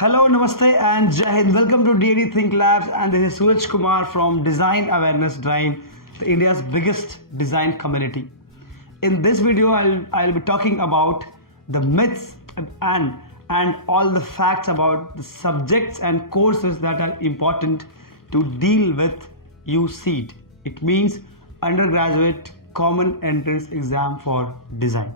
Hello, Namaste and Jai Hind. Welcome to DAD Think Labs, and this is Suraj Kumar from Design Awareness Drive, India's biggest design community. In this video, I'll be talking about the myths and all the facts about the subjects and courses that are important to deal with UCEED. It means Undergraduate Common Entrance Exam for Design.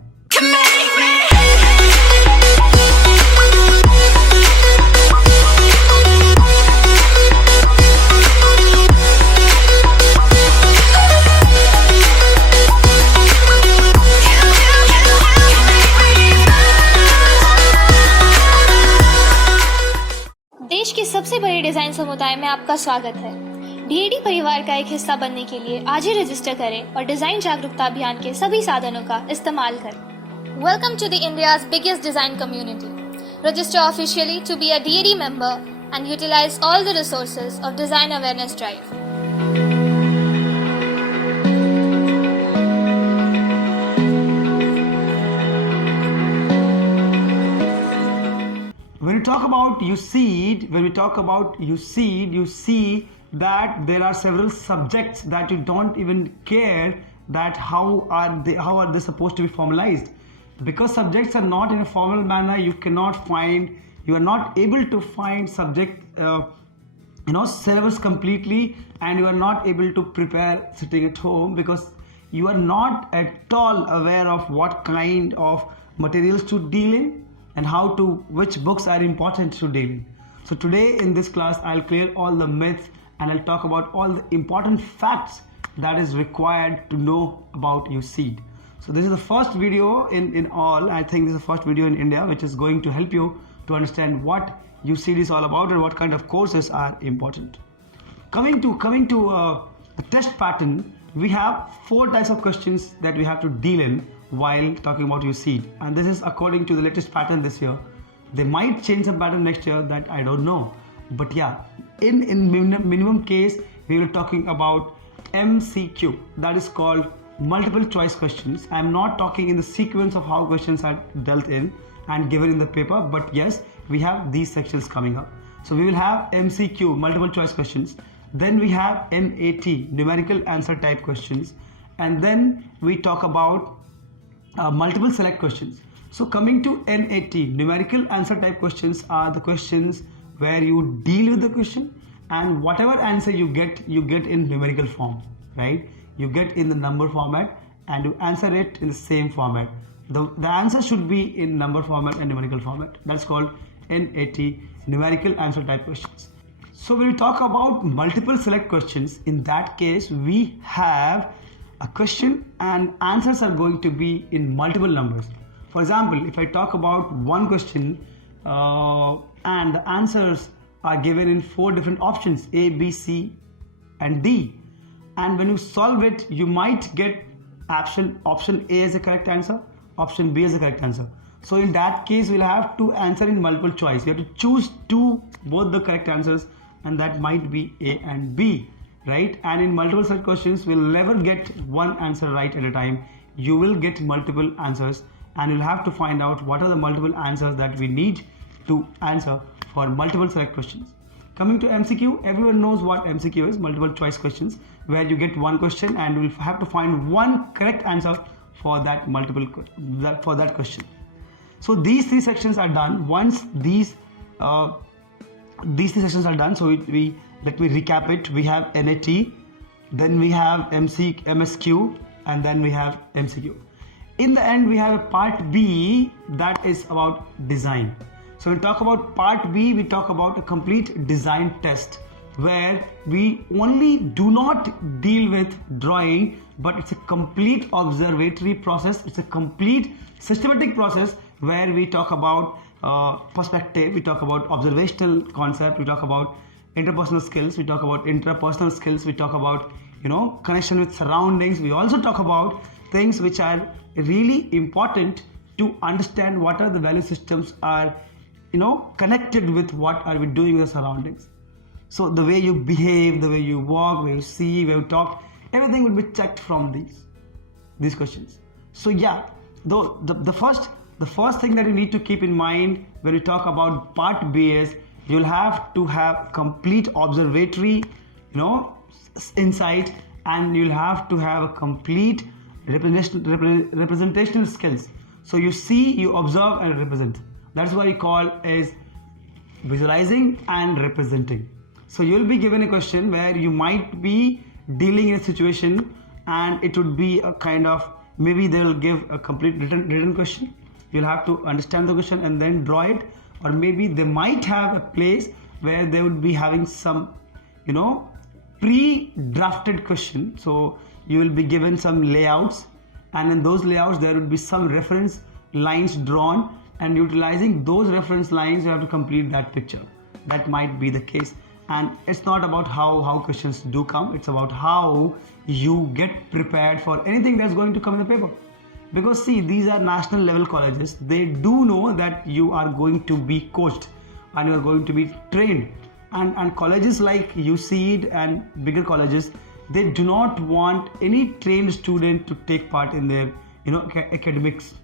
देश के सबसे बड़े design समुदाय में आपका स्वागत है। DAD परिवार का एक हिस्सा बनने के लिए आज ही रजिस्टर करें और डिजाइन जागरूकता अभियान के सभी साधनों का इस्तेमाल करें। Welcome to the India's biggest design community. Register officially to be a DAD member and utilize all the resources of design awareness drive. When we talk about UCEED, you see that there are several subjects that you don't even care that how are they supposed to be formalized. Because subjects are not in a formal manner, you are not able to find subject syllabus completely, and you are not able to prepare sitting at home because you are not at all aware of what kind of materials to deal in and which books are important to deal in. So today in this class, I'll clear all the myths and I'll talk about all the important facts that is required to know about UCEED. So this is the first video in all. I think this is the first video in India which is going to help you to understand what UCEED is all about and what kind of courses are important. Coming to the test pattern, we have 4 types of questions that we have to deal in while talking about UCEED, and this is according to the latest pattern this year. They might change the pattern next year, that I don't know, but yeah, in minimum case we will talking about MCQ, that is called multiple choice questions. I am not talking in the sequence of how questions are dealt in and given in the paper, but yes, we have these sections coming up. So we will have MCQ, multiple choice questions, then we have NAT, numerical answer type questions, and then we talk about multiple select questions. So coming to NAT, numerical answer type questions are the questions where you deal with the question and whatever answer you get in numerical form, right? You get in the number format and you answer it in the same format. The answer should be in number format and numerical format. That's called NAT, numerical answer type questions. So when we talk about multiple select questions, in that case we have a question and answers are going to be in multiple numbers. For example, if I talk about one question and the answers are given in 4 different options, A, B, C and D, and when you solve it, you might get option A as a correct answer, option B as a correct answer. So in that case, we'll have to answer in multiple choice. You have to choose both the correct answers, and that might be A and B, right? And in multiple select questions, we'll never get one answer right at a time. You will get multiple answers and you'll have to find out what are the multiple answers that we need to answer for multiple select questions. Coming to MCQ, everyone knows what MCQ is, multiple choice questions, where you get one question and you'll have to find one correct answer for that question. So these 3 sections are done. Once these 3 sections are done, so let me recap it. We have NAT, then we have MSQ, and then we have MCQ. In the end, we have a part B that is about design. So when we talk about part B, we talk about a complete design test where we only do not deal with drawing, but it's a complete observatory process. It's a complete systematic process where we talk about perspective, we talk about observational concept, we talk about interpersonal skills, we talk about intrapersonal skills, we talk about connection with surroundings. We also talk about things which are really important to understand what are the value systems are connected with what are we doing with the surroundings. So the way you behave, the way you walk, the way you see, the way you talk, everything will be checked from these questions. So yeah, the first the first thing that you need to keep in mind when we talk about part B is you'll have to have complete observatory, insight, and you'll have to have a complete representational skills. So you see, you observe and represent. That's what we call is visualizing and representing. So you'll be given a question where you might be dealing in a situation and it would be a kind of, maybe they'll give a complete written question. You'll have to understand the question and then draw it, or maybe they might have a place where they would be having some, pre-drafted question. So you will be given some layouts, and in those layouts there would be some reference lines drawn, and utilizing those reference lines you have to complete that picture. That might be the case. And it's not about how questions do come, it's about how you get prepared for anything that's going to come in the paper. Because see, these are national level colleges, they do know that you are going to be coached and you are going to be trained. And colleges like UCED and bigger colleges, they do not want any trained student to take part in their academics,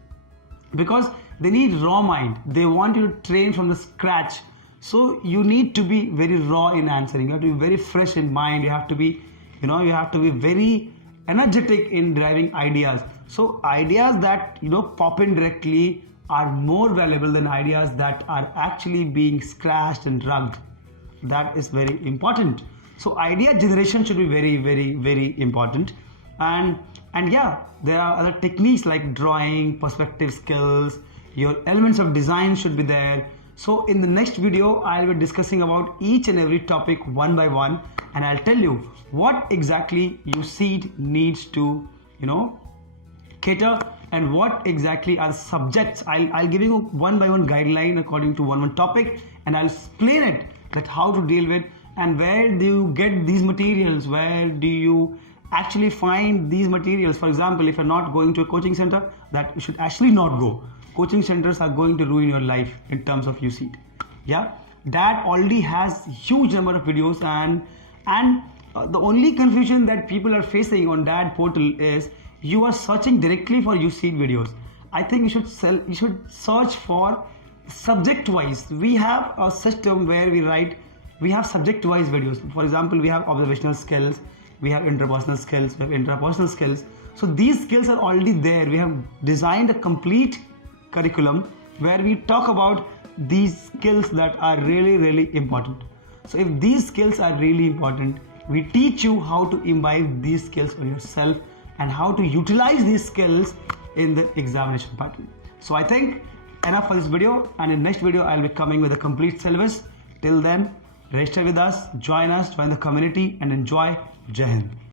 because they need raw mind. They want you to train from the scratch. So you need to be very raw in answering. You have to be very fresh in mind. You have to be, you have to be very energetic in driving ideas. So ideas that pop in directly are more valuable than ideas that are actually being scratched and rugged. That is very important. So idea generation should be very, very, very important. And yeah, there are other techniques like drawing, perspective skills, your elements of design should be there. So in the next video, I'll be discussing about each and every topic one by one, and I'll tell you what exactly UCED needs to, cater, and what exactly are the subjects. I'll give you one by one guideline according to one topic, and I'll explain it that how to deal with, and where do you get these materials, where do you actually find these materials. For example, if you're not going to a coaching center, that you should actually not go. Coaching centers are going to ruin your life in terms of UCED. Yeah, that already has huge number of videos, and the only confusion that people are facing on that portal is you are searching directly for UCED videos. I think you should search for subject wise. We have a system where we have subject wise videos. For example, we have observational skills, we have interpersonal skills, we have intrapersonal skills. So these skills are already there. We have designed a complete curriculum where we talk about these skills that are really, really important. So if these skills are really important, we teach you how to imbibe these skills for yourself and how to utilize these skills in the examination pattern. So I think enough for this video, and in next video I'll be coming with a complete syllabus. Till then, register with us, join the community, and enjoy. Jai Hind.